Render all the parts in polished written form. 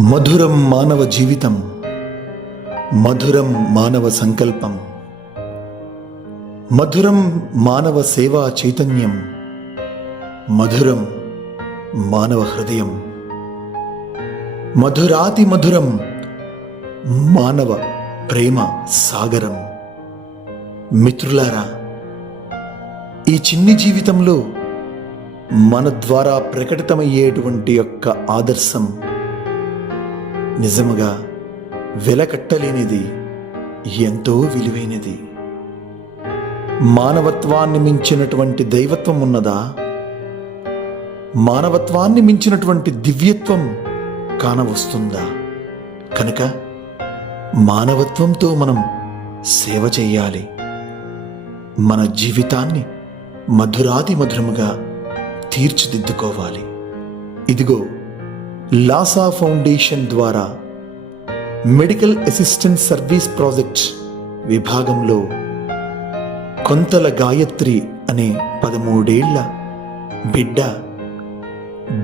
మధురం మానవ జీవితం, మధురం మానవ సంకల్పం, మధురం మానవ సేవా చైతన్యం, మధురం మానవ హృదయం, మధురాతి మధురం మానవ ప్రేమ సాగరం. మిత్రులారా, ఈ చిన్ని జీవితంలో మన ద్వారా ప్రకటితమయ్యేటువంటి యొక్క ఆదర్శం నిజముగా వెలకట్టలేనిది, ఎంతో విలువైనది. మానవత్వాన్ని మించినటువంటి దైవత్వం ఉన్నదా? మానవత్వాన్ని మించినటువంటి దివ్యత్వం కానవస్తుందా? కనుక మానవత్వంతో మనం సేవ చేయాలి. మన జీవితాన్ని మధురాతి మధురముగా తీర్చిదిద్దుకోవాలి. ఇదిగో లాసా ఫౌండేషన్ ద్వారా మెడికల్ అసిస్టెంట్ సర్వీస్ ప్రాజెక్ట్ విభాగంలో కొంతల గాయత్రి అనే 13 ఏళ్ల బిడ్డ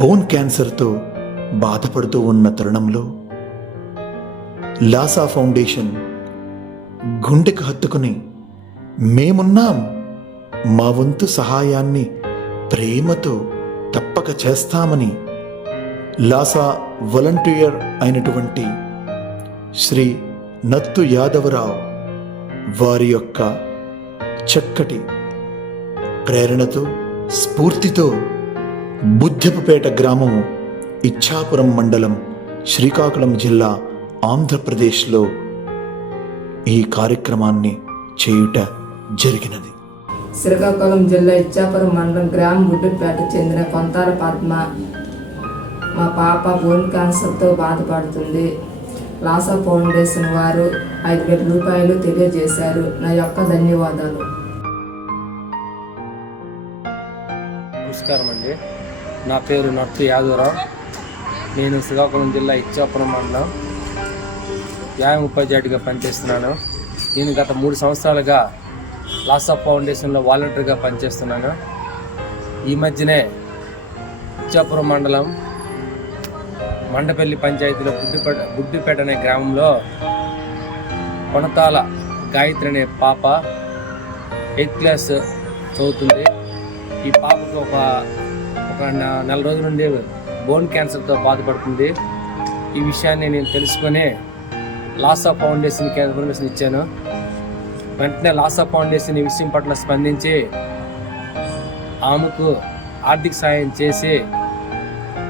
బోన్ క్యాన్సర్తో బాధపడుతూ ఉన్న తరుణంలో లాసా ఫౌండేషన్ గుండెకు హత్తుకుని, మేమున్నాం, మా వంతు సహాయాన్ని ప్రేమతో తప్పక చేస్తామని లాసా వాలంటీర్ అయినటువంటి శ్రీ నత్తు యాదవరావు వారి యొక్క చక్కటి ప్రేరణతో, స్ఫూర్తితో బుద్ధపపేట గ్రామం, ఇచ్ఛాపురం మండలం, శ్రీకాకుళం జిల్లా, ఆంధ్రప్రదేశ్లో ఈ కార్యక్రమాన్ని చేయుట జరిగినది. శ్రీకాకుళం జిల్లా ఇచ్ఛాపురం మండలం గ్రామం బుడ్డుపేట చెందిన కొంతాల పద్మ, మా పాప బోన్ క్యాన్సర్తో బాధపడుతుంది. లాసా ఫౌండేషన్ వారు 5,000 రూపాయలు తెలియజేశారు. నా యొక్క ధన్యవాదాలు. నమస్కారం అండి. నా పేరు నత్తు యాదవరావు. నేను శ్రీకాకుళం జిల్లా ఇచ్ఛాపురం మండలం వ్యాయామ ఉపాధ్యాయుడిగా పనిచేస్తున్నాను. నేను గత 3 సంవత్సరాలుగా లాసా ఫౌండేషన్లో వాలంటీర్గా పనిచేస్తున్నాను. ఈ మధ్యనే ఇచ్ఛాపురం మండలం మండపల్లి పంచాయతీలో బుడ్డిపేట అనే గ్రామంలో కొనతాల గాయత్రి అనే పాప 8th క్లాస్ చదువుతుంది. ఈ పాపకు ఒక నెల రోజుల నుండి బోన్ క్యాన్సర్తో బాధపడుతుంది. ఈ విషయాన్ని నేను తెలుసుకొని లాసా ఫౌండేషన్కి ఇన్ఫర్మేషన్ ఇచ్చాను. వెంటనే లాసా ఫౌండేషన్ ఈ విషయం పట్ల స్పందించి ఆమెకు ఆర్థిక సాయం చేసి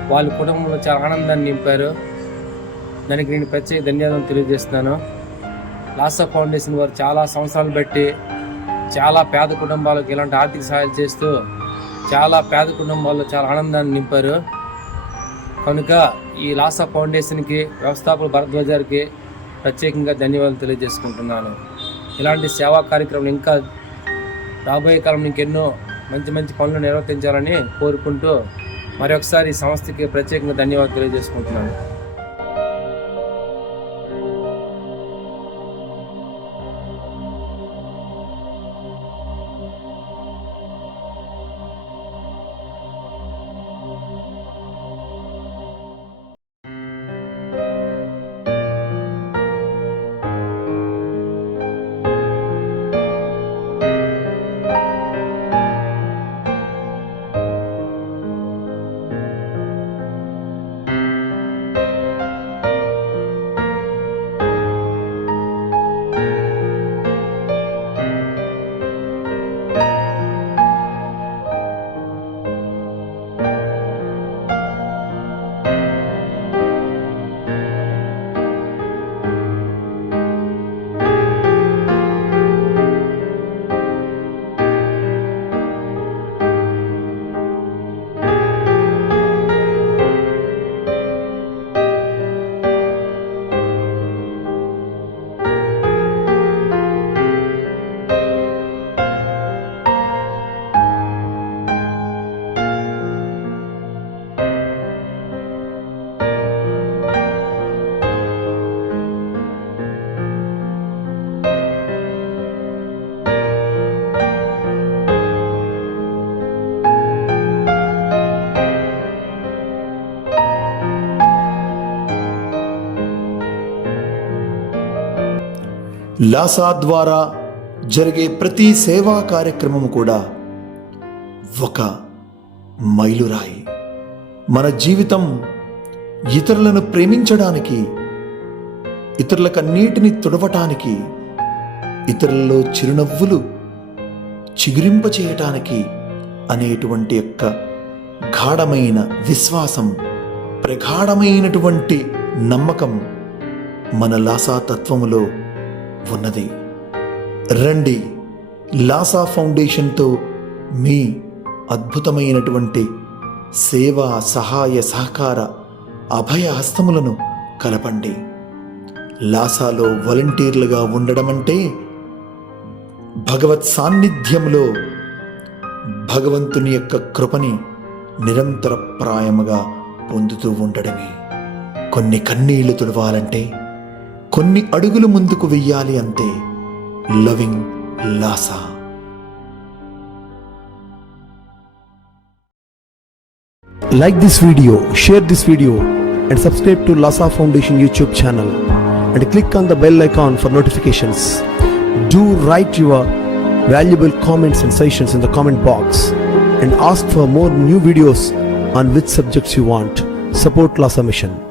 వాళ్ళ కుటుంబంలో చాలా ఆనందాన్ని నింపారు. దానికి నేను ప్రత్యేక ధన్యవాదాలు తెలియజేస్తున్నాను. లాసా ఫౌండేషన్ వారు చాలా సంవత్సరాలు బట్టి చాలా పేద కుటుంబాలకు ఇలాంటి ఆర్థిక సహాయాలు చేస్తూ చాలా పేద కుటుంబాల్లో చాలా ఆనందాన్ని నింపారు. కనుక ఈ లాసా ఫౌండేషన్కి, వ్యవస్థాపకులు భరద్వాజారికి ప్రత్యేకంగా ధన్యవాదాలు తెలియజేసుకుంటున్నాను. ఇలాంటి సేవా కార్యక్రమాలు ఇంకా రాబోయే కాలంలో ఇంకెన్నో మంచి మంచి పనులు నిర్వర్తించాలని కోరుకుంటూ మరొకసారి ఈ సంస్థకి ప్రత్యేకంగా ధన్యవాదాలు తెలియజేసుకుంటున్నాను. లాసా ద్వారా జరిగే ప్రతి సేవా కార్యక్రమం కూడా ఒక మైలురాయి. మన జీవితం ఇతరులను ప్రేమించడానికి, ఇతరుల కన్నీటిని తుడవటానికి, ఇతరులలో చిరునవ్వులు చిగురింపచేయటానికి అనేటువంటి యొక్క గాఢమైన విశ్వాసం, ప్రగాఢమైనటువంటి నమ్మకం మన లాసా తత్వములో ఉన్నది. రండి, లాసా ఫౌండేషన్తో మీ అద్భుతమైనటువంటి సేవా, సహాయ, సహకార, అభయ హస్తములను కలపండి. లాసాలో వాలంటీర్లుగా ఉండడం అంటే భగవత్ సాన్నిధ్యంలో భగవంతుని యొక్క కృపని నిరంతరప్రాయముగా పొందుతూ ఉండడమే. కొన్ని కన్నీళ్లు తుడవాలంటే, కొన్ని అడుగులు ముందుకు వెయ్యాలి అంతే. Loving Laasa. Like this video, share this video and subscribe to Lhasa Foundation YouTube channel and click on the bell icon for notifications. Do write your valuable comments and suggestions in the comment box and ask for more new videos on which subjects you want. Support Lhasa Mission.